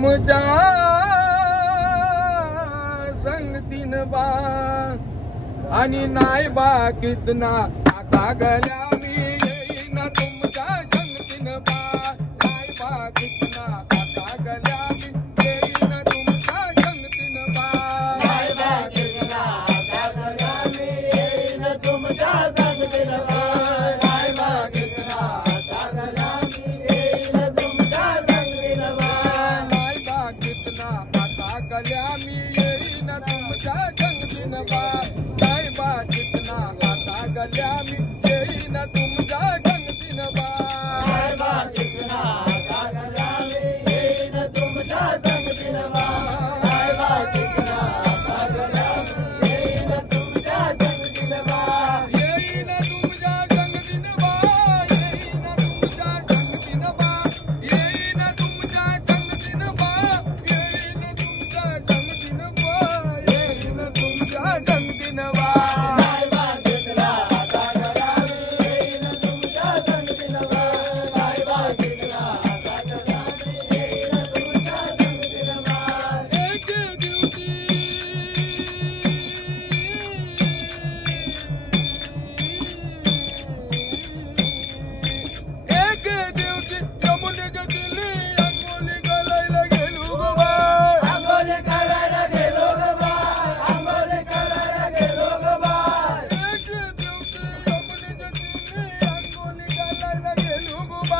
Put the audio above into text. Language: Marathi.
तुमच्या संगतीन बा आणि नाही बाकीत ना आता गल्या मी येईन तुमच्या संगतीन बा नाही बाकीत ना आता गल्या मी येईन तुमच्या संगतीन बा नाही बाकीत ना आता गल्या मी येईन तुमच्या संगतीन बा नाही बाकीत ना आता गल्या मी येईन तुमच्या संगतीन बा नाही बाकीत ना आता गल्या मी येईन तुमच्या संगतीन बा नाही बाकीत ना आता गल्या मी येईन तुमच्या संगतीन बा नाही बाकीत ना आता गल्या मी येईन तुमच्या संगतीन बा नाही बाकीत ना आता गल्या मी येईन तुमच्या संगतीन बा येईन तुमच्या संगतीन बा येईन तुमच्या संगतीन बा येईन तुमच्या संगतीन बा येईन तुमच्या संगतीन बा येईन तुमच्या संगतीन बा नाही बाकीत ना आता गल्या मी येईन तुमच्या संगतीन बा नाही बाकीत ना आता गल्या मी येईन तुमच्या संगतीन बा एक दिवशी यमुनेच्या दिली अंघोळी करायला गेलो ग बाय अंघोळी करायला गेलो ग बाय अंघोळी करायला गेलो ग बाय एक दिवशी यमुनेच्या दिली अंघोळी करायला गेलो ग बाय